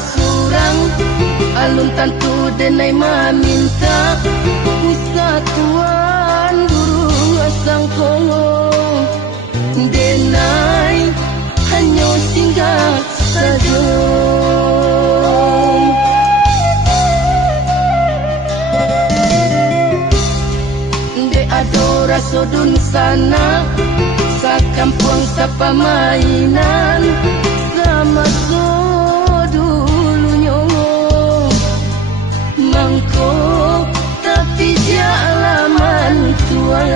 surang alun tantu denai maminta Kusatuan burung asang kongo denai hanya singgah saja. De adora sodun sana sa kampung sa pamainan sama so dulunya mangko tapi dia alaman tuan.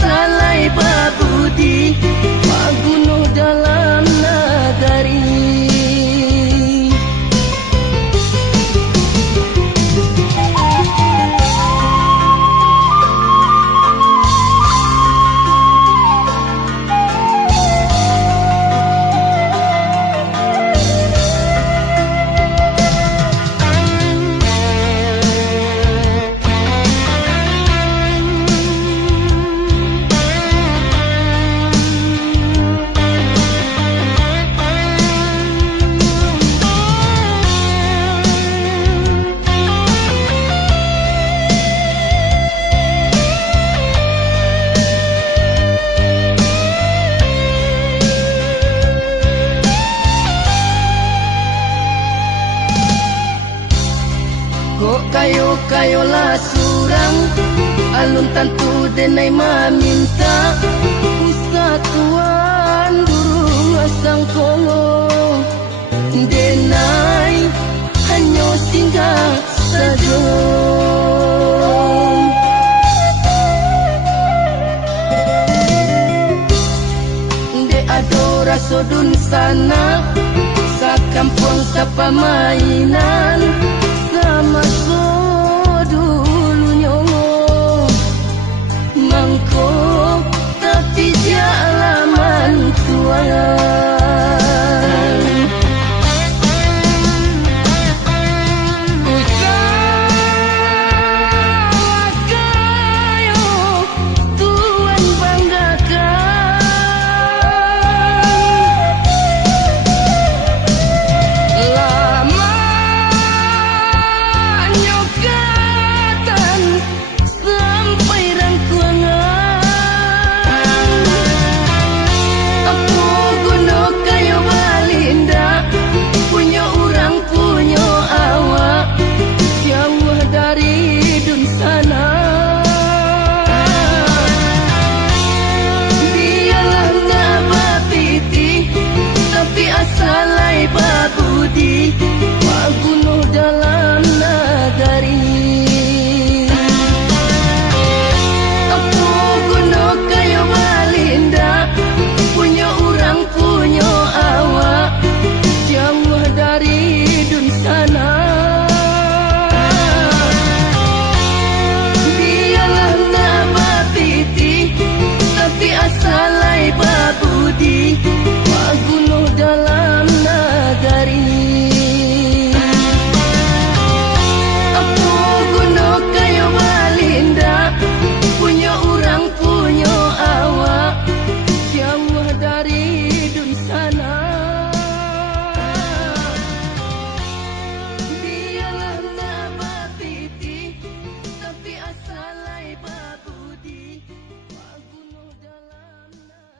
Salai babudi maguno dalam nagari. Kayo lah surang alun tantu denai maminta Kusatuan burung asang kongo denai hanya singgah saja. De adora sodun sana sa kampung sa pamainan